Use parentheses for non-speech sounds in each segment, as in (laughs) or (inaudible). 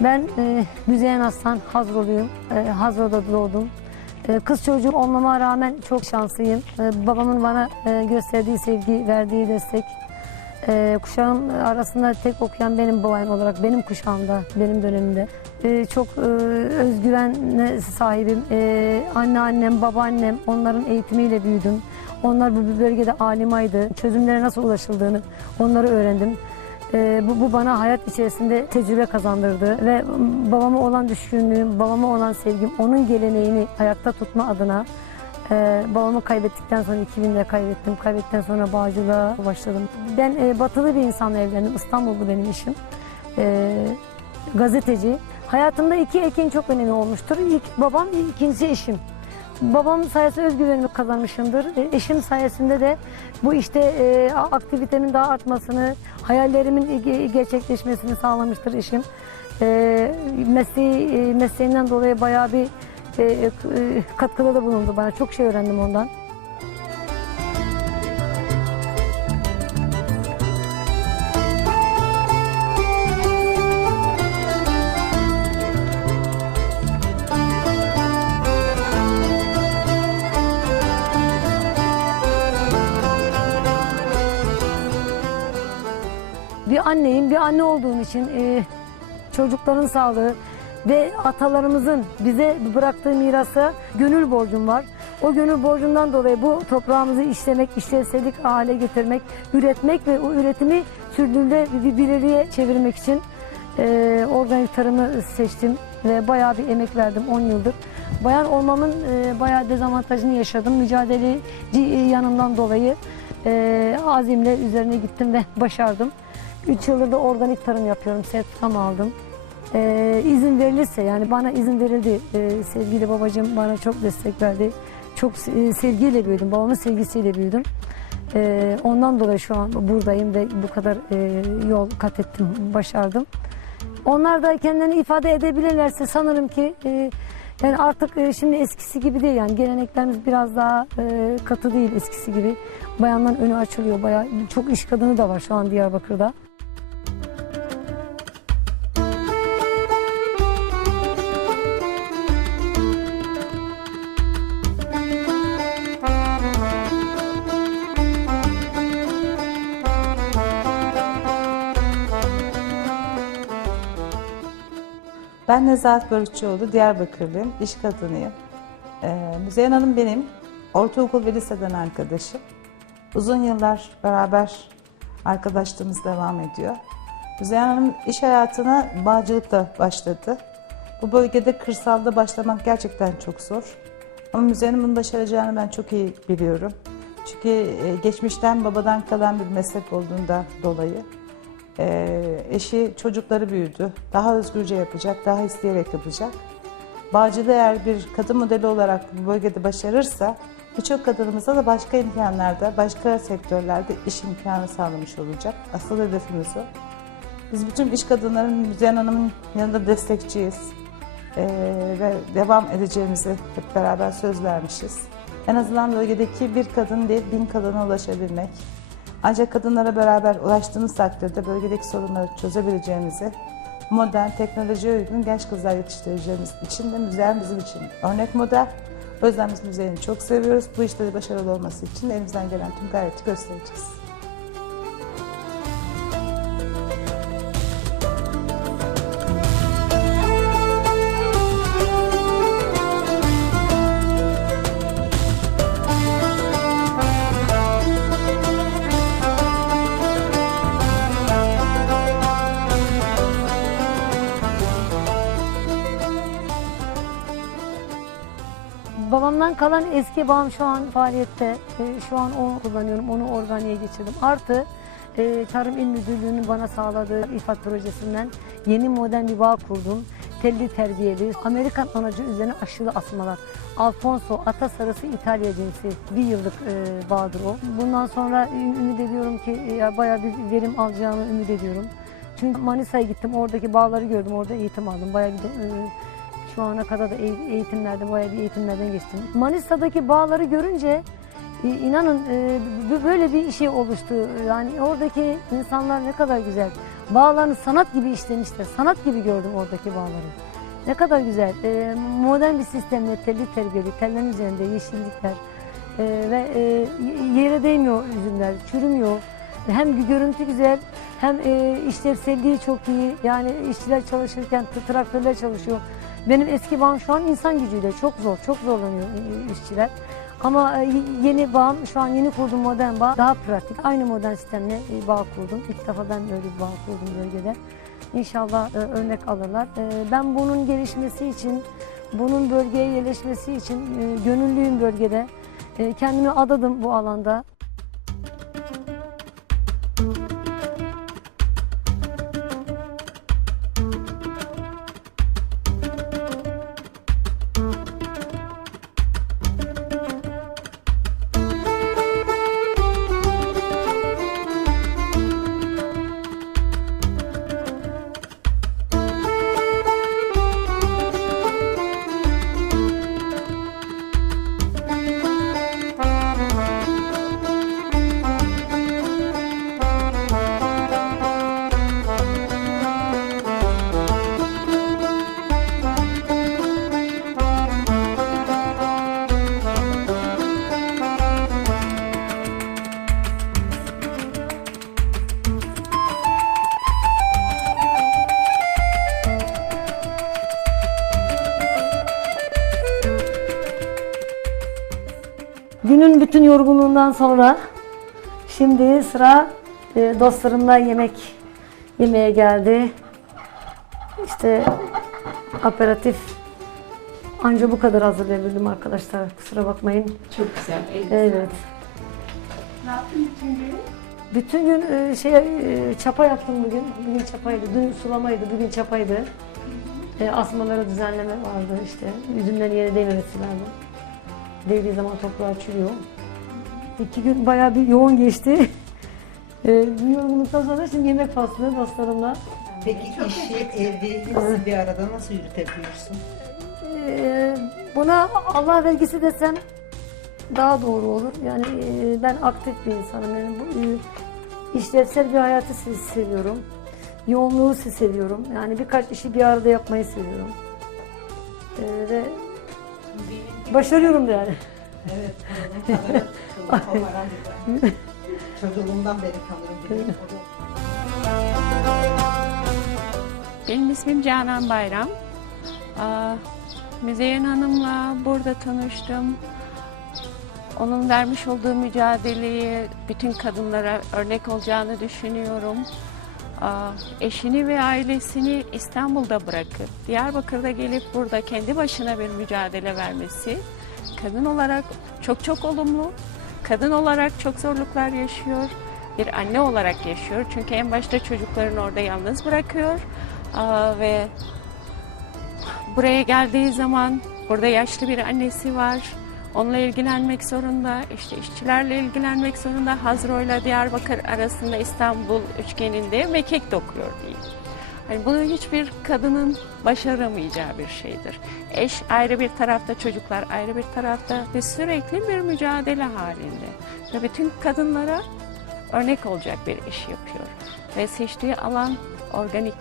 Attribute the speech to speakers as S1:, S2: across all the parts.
S1: Ben e, Müzeyyen Aslan, Hazroluyum. E, Hazro'da doğdum. E, kız çocuğu olmama rağmen çok şanslıyım. E, babamın bana e, gösterdiği sevgi, verdiği destek. E, kuşağım arasında tek okuyan benim babam olarak, benim kuşağımda, benim dönemimde. E, çok e, özgüvenle sahibim. E, anneannem, babaannem, onların eğitimiyle büyüdüm. Onlar bu bölgede alimaydı. Çözümlere nasıl ulaşıldığını onları öğrendim. Ee, bu, bu bana hayat içerisinde tecrübe kazandırdı ve babama olan düşkünlüğüm, babama olan sevgim, onun geleneğini ayakta tutma adına e, babamı kaybettikten sonra 2000'de kaybettim. Kaybettikten sonra bağcılığa başladım. Ben e, batılı bir insanla evlendim. İstanbul'du benim işim. E, gazeteci. Hayatımda iki ekin çok önemli olmuştur. İlk babam, ikincisi eşim. Babam sayesinde özgüvenimi kazanmışımdır. E, Eşim sayesinde de bu işte e, aktivitemin daha artmasını, hayallerimin ge- gerçekleşmesini sağlamıştır eşim. E, mesleği, e, mesleğinden dolayı bayağı bir e, e, katkıda da bulundu bana. Çok şey öğrendim ondan. Anneyim. Bir anne olduğum için e, çocukların sağlığı ve atalarımızın bize bıraktığı mirasa gönül borcum var. O gönül borcundan dolayı bu toprağımızı işlemek, işlevsellik hale getirmek, üretmek ve o üretimi sürdürülebilirliğe çevirmek için e, organik tarımı seçtim ve bayağı bir emek verdim 10 yıldır. Bayan olmamın e, bayağı dezavantajını yaşadım. Mücadeleci yanımdan dolayı e, azimle üzerine gittim ve başardım. 3 yıldır da organik tarım yapıyorum. Sertifikam aldım. Ee, izin verilirse yani bana izin verildi. Ee, sevgili babacığım bana çok destek verdi. Çok e, sevgiyle büyüdüm. Babamın sevgisiyle büyüdüm. Ee, ondan dolayı şu an buradayım ve bu kadar e, yol kat ettim, başardım. Onlar da kendilerini ifade edebilirlerse sanırım ki e, yani artık e, şimdi eskisi gibi değil yani geleneklerimiz biraz daha e, katı değil eskisi gibi. Bayanların önü açılıyor bayağı çok iş kadını da var şu an Diyarbakır'da.
S2: Ben Nezahat Börükçüoğlu, Diyarbakırlıyım, iş kadınıyım. Ee, Müzeyyen Hanım benim ortaokul ve liseden arkadaşım. Uzun yıllar beraber arkadaşlığımız devam ediyor. Müzeyyen Hanım iş hayatına bağcılıkla başladı. Bu bölgede kırsalda başlamak gerçekten çok zor. Ama Müzeyyen Hanım'ın başaracağını ben çok iyi biliyorum. Çünkü e, geçmişten babadan kalan bir meslek olduğunda dolayı ee, eşi çocukları büyüdü. Daha özgürce yapacak, daha isteyerek yapacak. Bağcılı eğer bir kadın modeli olarak bu bölgede başarırsa birçok kadınımıza da başka imkanlarda, başka sektörlerde iş imkanı sağlamış olacak. Asıl hedefimiz o. Biz bütün iş kadınların Müzeyyen Hanım'ın yanında destekçiyiz. Ee, ve devam edeceğimizi hep beraber söz vermişiz. En azından bölgedeki bir kadın değil bin kadına ulaşabilmek. Ancak kadınlara beraber ulaştığımız takdirde bölgedeki sorunları çözebileceğimizi, modern, teknolojiye uygun genç kızlar yetiştireceğimiz için de müzeyen bizim için örnek model. O yüzden biz müzeyini çok seviyoruz. Bu işte de başarılı olması için elimizden gelen tüm gayreti göstereceğiz.
S1: Eski bağım şu an faaliyette. Ee, şu an onu kullanıyorum. Onu organiğe geçirdim. Artı e, Tarım İl Müdürlüğü'nün bana sağladığı İFAD projesinden yeni modern bir bağ kurdum. Telli terbiyeli, Amerikan anacı üzerine aşılı asmalar. Alfonso, ata sarısı İtalya cinsi. Bir yıllık e, bağdır o. Bundan sonra ümit ediyorum ki e, ya bayağı bir verim alacağımı ümit ediyorum. Çünkü Manisa'ya gittim, oradaki bağları gördüm, orada eğitim aldım. Bayağı bir de, e, şu ana kadar da eğ- eğitimlerde, bayağı bir eğitimlerden geçtim. Manisa'daki bağları görünce İ- İnanın e, böyle bir şey oluştu. Yani oradaki insanlar ne kadar güzel. Bağlarını sanat gibi işlemişler. Sanat gibi gördüm oradaki bağları. Ne kadar güzel. E, modern bir sistemle telli terbiyeli, tellerin üzerinde yeşillikler. E, ve e, yere değmiyor üzümler, çürümüyor. Hem görüntü güzel, hem e, işlevselliği çok iyi. Yani işçiler çalışırken traktörler çalışıyor. Benim eski bağım şu an insan gücüyle çok zor, çok zorlanıyor işçiler. Ama e, yeni bağım, şu an yeni kurduğum modern bağ daha pratik. Aynı modern sistemle e, bağ kurdum. İlk defa ben böyle bir bağ kurdum bölgede. İnşallah e, örnek alırlar. Ben bunun gelişmesi için, bunun bölgeye yerleşmesi için gönüllüyüm bölgede. Kendimi adadım bu alanda. Bütün yorgunluğundan sonra şimdi sıra e, dostlarımla yemek yemeye geldi. İşte aperatif anca bu kadar hazırlayabildim arkadaşlar. Kusura bakmayın.
S3: Çok güzel.
S1: Evet.
S3: Ne yaptın bütün gün?
S1: Bütün gün e, şey e, çapa yaptım bugün. Bugün çapaydı. Dün sulamaydı. Bugün çapaydı. E, asmaları düzenleme vardı işte. Üzümlerin yere değmemesi lazım. Değdiği zaman toprağa çürüyor. İki gün bayağı bir yoğun geçti. (laughs) e, yorgunluktan sonra şimdi yemek faslı dostlarımla.
S4: Peki işi, evi hepsi bir arada nasıl yürütebiliyorsun?
S1: E, buna Allah vergisi desem daha doğru olur. Yani e, ben aktif bir insanım. Yani bu e, işlevsel bir hayatı se- seviyorum. Yoğunluğu se- seviyorum. Yani birkaç işi bir arada yapmayı seviyorum. E, ve başarıyorum da yani.
S4: Evet, kıllı kovaran bir Çocukluğumdan beri tanırım.
S3: Benim ismim Canan Bayram. Aa, Müzeyyen Hanım'la burada tanıştım. Onun vermiş olduğu mücadeleyi bütün kadınlara örnek olacağını düşünüyorum. Eşini ve ailesini İstanbul'da bırakıp Diyarbakır'da gelip burada kendi başına bir mücadele vermesi kadın olarak çok çok olumlu. Kadın olarak çok zorluklar yaşıyor. Bir anne olarak yaşıyor. Çünkü en başta çocuklarını orada yalnız bırakıyor. Ve buraya geldiği zaman burada yaşlı bir annesi var. Onunla ilgilenmek zorunda, işte işçilerle ilgilenmek zorunda. Hazro ile Diyarbakır arasında İstanbul üçgeninde mekik dokuyor diyeyim. Hani bunu hiçbir kadının başaramayacağı bir şeydir. Eş ayrı bir tarafta, çocuklar ayrı bir tarafta ve sürekli bir mücadele halinde. Ve bütün kadınlara örnek olacak bir iş yapıyor. Ve seçtiği alan organik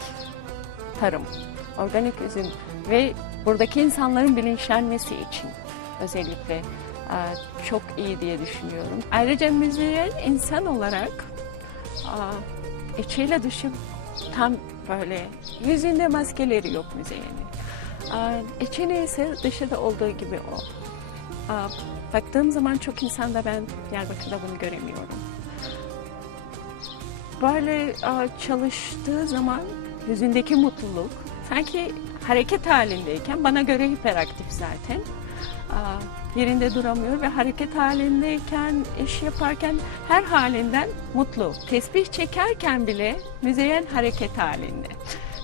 S3: tarım, organik üzüm ve buradaki insanların bilinçlenmesi için özellikle e, çok iyi diye düşünüyorum. Ayrıca müziğin insan olarak e, içiyle dışı tam böyle yüzünde maskeleri yok müziğinin. E, İçi neyse dışı da olduğu gibi o. Baktığım zaman çok insanda ben Diyarbakır'da bunu göremiyorum. Böyle çalıştığı zaman yüzündeki mutluluk sanki hareket halindeyken bana göre hiperaktif zaten. Yerinde duramıyor ve hareket halindeyken, iş yaparken her halinden mutlu. Tesbih çekerken bile müzeyen hareket halinde.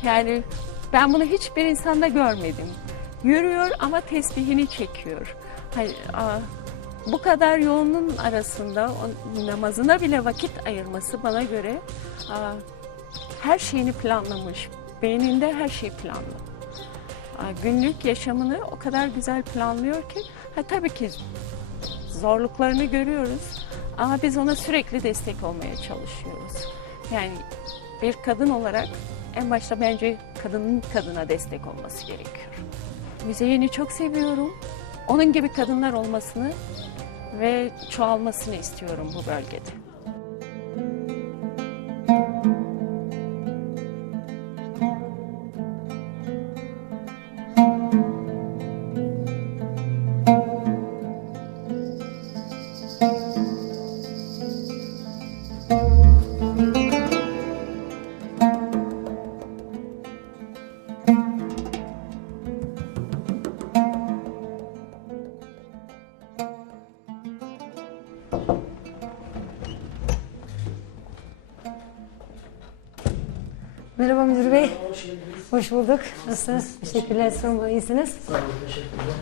S3: Yani ben bunu hiçbir insanda görmedim. Yürüyor ama tesbihini çekiyor. Bu kadar yoğunluğun arasında namazına bile vakit ayırması bana göre her şeyini planlamış. Beyninde her şey planlı. Günlük yaşamını o kadar güzel planlıyor ki ha tabii ki Zorluklarını görüyoruz ama biz ona sürekli destek olmaya çalışıyoruz. Yani bir kadın olarak en başta bence kadının kadına destek olması gerekiyor. Müzeyini çok seviyorum. Onun gibi kadınlar olmasını ve çoğalmasını istiyorum bu bölgede.
S1: Merhaba müdür bey. Hoş bulduk. Nasılsınız? Teşekkürler. Sorumlu iyisiniz.
S5: Sağ olun, teşekkürler.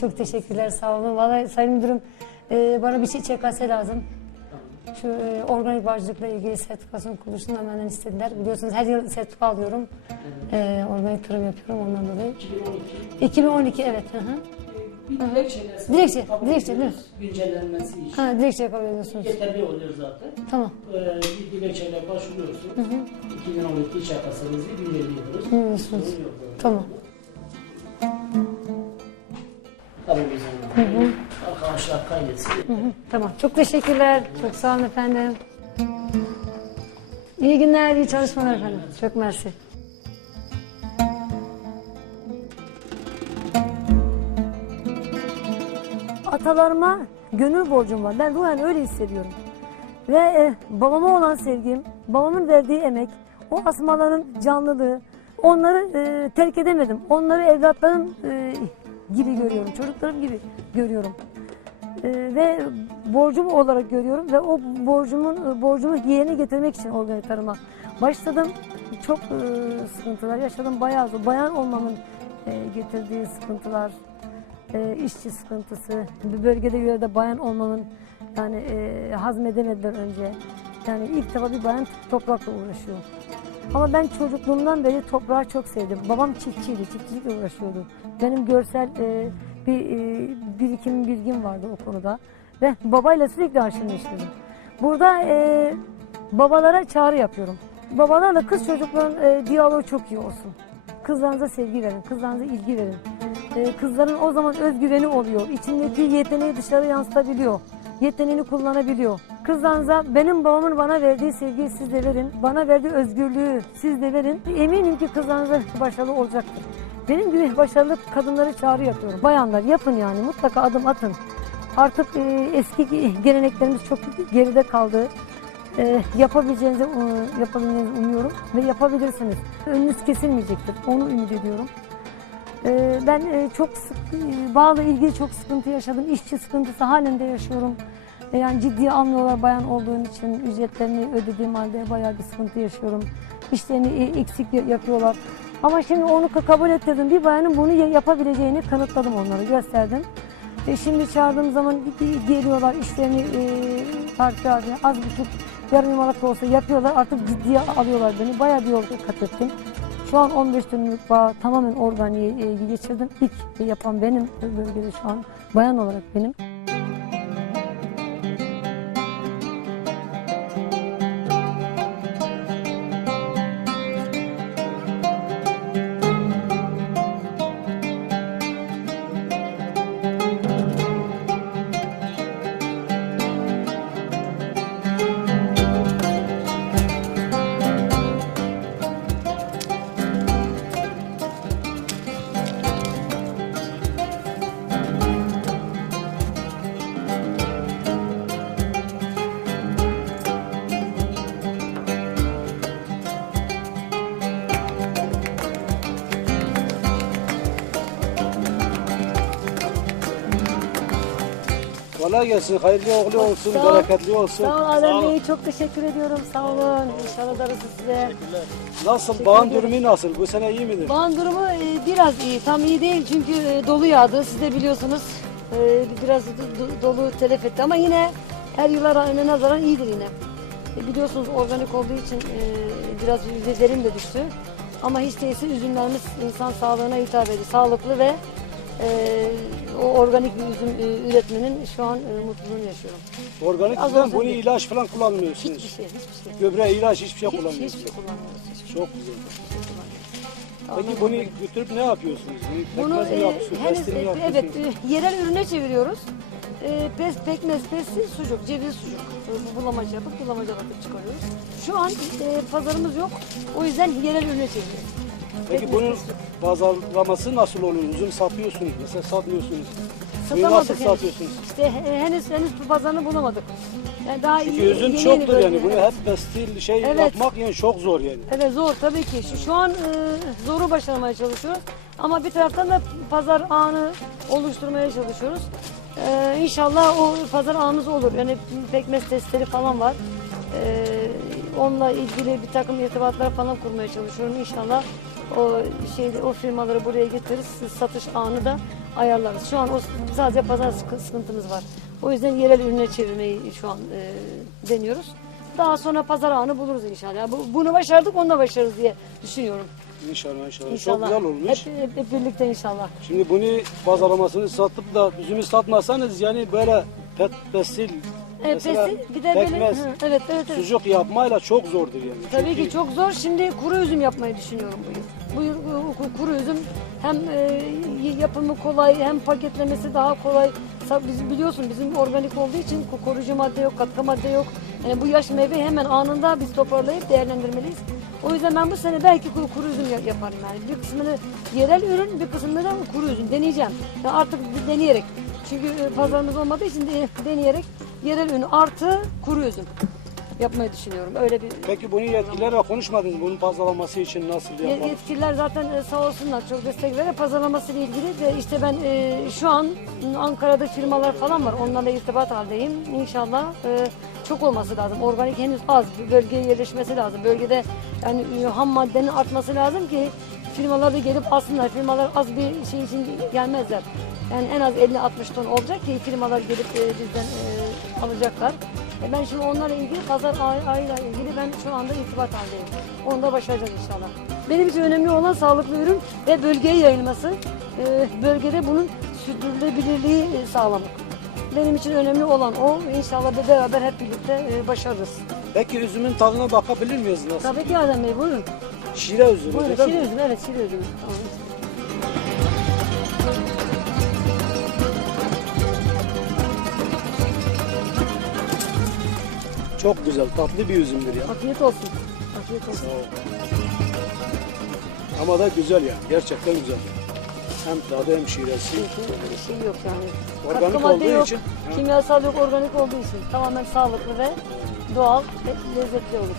S1: Çok teşekkürler. Sağ olun. Vallahi sayın müdürüm e, bana bir şey ÇKS lazım. Şu e, organik bağcılıkla ilgili sertifikasyon kuruluşundan benden istediler. Biliyorsunuz her yıl sertifika alıyorum. E, organik tarım yapıyorum ondan dolayı.
S5: 2012
S1: 2012 evet. Hı hı.
S5: Bir dilekçeyle
S1: Dilekçe,
S5: kabul
S1: dilekçe,
S5: ediyoruz. Güncellenmesi için.
S1: Ha, dilekçe kabul ediyorsunuz.
S5: Yeterli oluyor zaten.
S1: Tamam.
S5: Ee, bir dilekçeyle başvuruyorsunuz. 2012 iç yakasınızı güncelliyoruz. Sorun yok.
S1: Tamam.
S5: Tabii biz onu. Arkadaşlar kaydetsin.
S1: Tamam. Çok teşekkürler. Çok sağ olun efendim. İyi günler, iyi çalışmalar efendim. Çok mersi. Atalarıma gönül borcum var. Ben ruhen öyle hissediyorum. Ve e, babama olan sevgim, babamın verdiği emek, o asmaların canlılığı, onları e, terk edemedim. Onları evlatlarım e, gibi görüyorum, çocuklarım gibi görüyorum. E, ve borcum olarak görüyorum ve o borcumun e, borcumu yerine getirmek için organik tarıma başladım. Çok e, sıkıntılar yaşadım. Bayağı zor. Bayan olmamın e, getirdiği sıkıntılar, e, işçi sıkıntısı, bir bölgede yörede bayan olmanın yani e, hazmedemediler önce. Yani ilk defa bir bayan toprakla uğraşıyor. Ama ben çocukluğumdan beri toprağı çok sevdim. Babam çiftçiydi, çiftçilikle uğraşıyordu. Benim görsel e, bir e, birikim, bilgim vardı o konuda. Ve babayla sürekli haşır neşirdim. Burada e, babalara çağrı yapıyorum. Babalarla kız çocukların e, diyaloğu çok iyi olsun. Kızlarınıza sevgi verin, kızlarınıza ilgi verin. E, kızların o zaman özgüveni oluyor. İçindeki yeteneği dışarı yansıtabiliyor. Yeteneğini kullanabiliyor. Kızlarınıza benim babamın bana verdiği sevgiyi siz de verin. Bana verdiği özgürlüğü siz de verin. Eminim ki kızlarınız başarılı olacaktır. Benim gibi başarılı kadınları çağrı yapıyorum. Bayanlar yapın yani mutlaka adım atın. Artık e, eski geleneklerimiz çok geride kaldı. E, yapabileceğinizi, e, yapabileceğinizi umuyorum ve yapabilirsiniz. Önünüz kesilmeyecektir. Onu ümit ediyorum. E, ben e, çok sık, e, bağla ilgili çok sıkıntı yaşadım. İşçi sıkıntısı halen de yaşıyorum. E, yani ciddiye almıyorlar bayan olduğum için. Ücretlerini ödediğim halde bayağı bir sıkıntı yaşıyorum. İşlerini eksik ya- yapıyorlar. Ama şimdi onu ka- kabul ettirdim. Bir bayanın bunu ya- yapabileceğini kanıtladım onlara, gösterdim. E, şimdi çağırdığım zaman ge- geliyorlar işlerini e, parça az buçuk yarım yamalak da olsa yapıyorlar. Artık ciddiye alıyorlar beni. Bayağı bir yol kat ettim. Şu an 15 dönümlük bağ tamamen organiğe e, geçirdim. İlk yapan benim bölgede şu an bayan olarak benim.
S6: Kolay gelsin, hayırlı uğurlu olsun,
S1: Sağ ol.
S6: bereketli olsun.
S1: Sağ ol Adem Bey. Çok teşekkür ediyorum. Sağ olun. İnşallah darısı size.
S6: Nasıl, bağın durumu nasıl? Bu sene iyi midir?
S1: Bağın durumu e, biraz iyi. Tam iyi değil çünkü e, dolu yağdı. Siz de biliyorsunuz. E, Biraz do- do- dolu telef etti ama yine her yıla nazaran iyidir yine. E, Biliyorsunuz organik olduğu için e, biraz verim de düştü. Ama hiç değilse üzümlerimiz insan sağlığına hitap ediyor. Sağlıklı ve o organik bir üzüm e, üretmenin şu an e, mutluluğunu yaşıyorum.
S5: Organik
S1: Az olsa
S5: bunu
S1: bir-
S5: ilaç falan kullanmıyorsunuz.
S1: Hiçbir şey, hiçbir şey.
S5: Gübre, ilaç hiçbir şey
S1: Hiç,
S5: kullanmıyorsunuz.
S1: hiçbir şey kullanmıyoruz. Hiçbir
S5: Çok güzel.
S1: şey kullanmıyoruz.
S5: Peki bunu götürüp ne yapıyorsunuz? Bunu
S1: Bunu
S5: pekmez mi
S1: e,
S5: yapıyorsunuz?
S1: henüz
S5: pestil mi
S1: e,
S5: yapıyorsunuz?
S1: evet e, yerel ürüne çeviriyoruz. E, pes, pekmez, pestil, sucuk, ceviz sucuk. E, bu bulamacı yapıp bulamaca bakıp çıkarıyoruz. Şu an e, pazarımız yok. O yüzden yerel ürüne çeviriyoruz.
S5: Peki bunun pazarlaması nasıl oluyor? Üzüm satıyorsunuz, mesela satmıyorsunuz. Bunu nasıl
S1: henüz.
S5: satıyorsunuz?
S1: İşte he- henüz henüz bu pazarını bulamadık. Yani daha
S5: Çünkü
S1: iyi-
S5: üzüm
S1: yeni
S5: çoktur
S1: yeni
S5: yani. Bunu hep pestil şey
S1: Evet.
S5: yapmak yani çok zor yani.
S1: Evet zor tabii ki. Şu, şu an e, zoru başarmaya çalışıyoruz. Ama bir taraftan da pazar anı oluşturmaya çalışıyoruz. E, inşallah o pazar anımız olur. Yani pekmez testleri falan var. E, onunla ilgili bir takım irtibatlar falan kurmaya çalışıyorum. İnşallah o şeyde o firmaları buraya getiririz. Satış anı da ayarlarız. Şu an o sadece pazar sıkı- sıkıntımız var. O yüzden yerel ürüne çevirmeyi şu an e, deniyoruz. Daha sonra pazar anı buluruz inşallah. Bu, bunu başardık, onu da başarırız diye düşünüyorum.
S5: İnşallah inşallah.
S1: İnşallah.
S5: Çok güzel olmuş.
S1: Hep, hep, hep birlikte inşallah.
S5: Şimdi bunu pazarlamasını satıp da üzümü satmasanız yani böyle pet, pestil,
S1: Evet,
S5: mesela
S1: pesi, bir de böyle,
S5: pekmez,
S1: Hı, evet, evet, evet.
S5: sucuk yapmayla çok zordur yani.
S1: Tabii
S5: Çünkü
S1: ki çok zor. Şimdi kuru üzüm yapmayı düşünüyorum bu yıl. Bu yıl kuru üzüm hem e, yapımı kolay hem paketlemesi daha kolay. Sa- Biz biliyorsun bizim organik olduğu için ko- koruyucu madde yok, katkı madde yok. Yani bu yaş meyveyi hemen anında biz toparlayıp değerlendirmeliyiz. O yüzden ben bu sene belki kuru, kuru üzüm ya- yaparım yani. Bir kısmını yerel ürün, bir kısmını da kuru üzüm deneyeceğim. Yani artık deneyerek. Çünkü e, pazarımız olmadığı için de, deneyerek yerel ürün artı kuru üzüm yapmayı düşünüyorum. Öyle bir
S5: Peki bunu yetkililerle konuşmadınız bunun pazarlaması için nasıl
S1: Ye-
S5: yapalım?
S1: Yetkililer zaten e, sağ olsunlar çok destek veriyor. Pazarlaması ile ilgili de işte ben e, şu an Ankara'da firmalar falan var. Onlarla irtibat haldeyim. İnşallah e, çok olması lazım. Organik henüz az. Bir bölgeye yerleşmesi lazım. Bölgede yani e, ham maddenin artması lazım ki firmalar da gelip alsınlar. Firmalar az bir şey için gelmezler. Yani en az 50-60 ton olacak ki firmalar gelip e, bizden e, alacaklar. E, ben şimdi onlarla ilgili pazar ay- ayıyla ilgili ben şu anda irtibat halindeyim. Onu da başaracağız inşallah. Benim için önemli olan sağlıklı ürün ve bölgeye yayılması. E, bölgede bunun sürdürülebilirliği e, sağlamak. Benim için önemli olan o. İnşallah da beraber hep birlikte e, başarırız.
S5: Peki üzümün tadına bakabilir miyiz nasıl?
S1: Tabii ki Adem Bey buyurun.
S5: Şire üzümü
S1: Buyurun
S5: değil mi?
S1: şire üzümü. Evet şire üzümü. Tamam.
S5: Çok güzel, tatlı bir üzümdür ya.
S1: Afiyet olsun. Afiyet olsun.
S5: Ama da güzel yani, gerçekten güzel. Hem tadı hem şiresi.
S1: Bir şey yok yani.
S5: Organik
S1: Katkı madde
S5: olduğu
S1: yok,
S5: için, ha.
S1: kimyasal yok, organik olduğu için tamamen sağlıklı ve doğal ve lezzetli olur.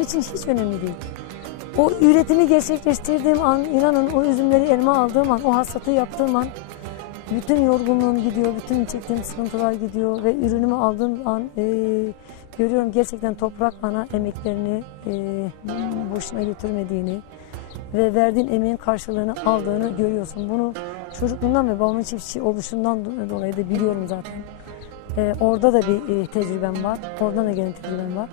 S1: Benim için hiç önemli değil. O üretimi gerçekleştirdiğim an, inanın o üzümleri elime aldığım an, o hasatı yaptığım an bütün yorgunluğum gidiyor, bütün çektiğim sıkıntılar gidiyor ve ürünümü aldığım an e, görüyorum gerçekten toprak ana emeklerini e, boşuna götürmediğini ve verdiğin emeğin karşılığını aldığını görüyorsun. Bunu Çocukluğumdan ve babamın çiftçi oluşundan do- dolayı da biliyorum zaten. Ee, orada da bir e, tecrübem var. Oradan da gelen tecrübem var.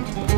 S1: Thank you.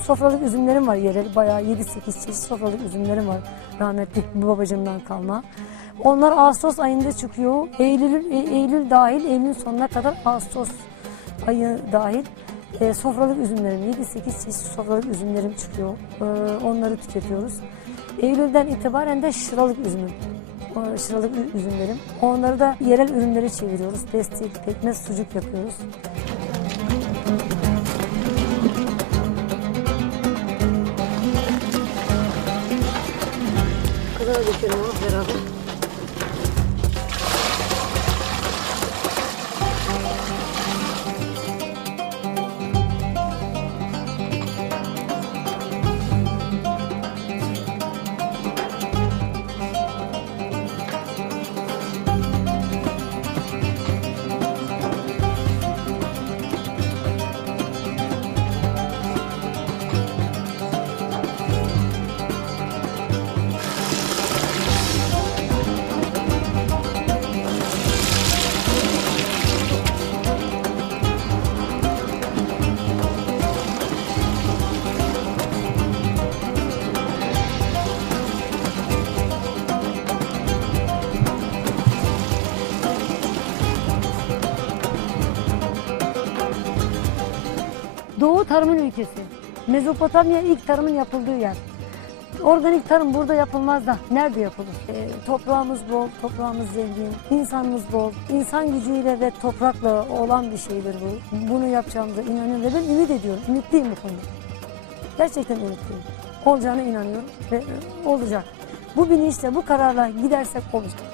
S1: Benim sofralık üzümlerim var yerel. Bayağı 7-8 çeşit sofralık üzümlerim var. Rahmetli babacımdan kalma. Onlar Ağustos ayında çıkıyor. Eylül, E- Eylül dahil, Eylül sonuna kadar Ağustos ayı dahil e, sofralık üzümlerim, 7-8 çeşit sofralık üzümlerim çıkıyor. E, onları tüketiyoruz. Eylül'den itibaren de şıralık üzümüm. O Şıralık üzümlerim. Onları da yerel ürünlere çeviriyoruz. Pestil, pekmez, sucuk yapıyoruz. tenemos verdaderos tarımın ülkesi. Mezopotamya ilk tarımın yapıldığı yer. Organik tarım burada yapılmaz da nerede yapılır? Ee, toprağımız bol, toprağımız zengin, insanımız bol. İnsan gücüyle ve toprakla olan bir şeydir bu. Bunu yapacağımıza inanıyorum ve ben ümit ediyorum. Ümitliyim bu konuda. Gerçekten ümitliyim. Olacağına inanıyorum ve e, olacak. Bu bilinçle, bu kararla gidersek olacak.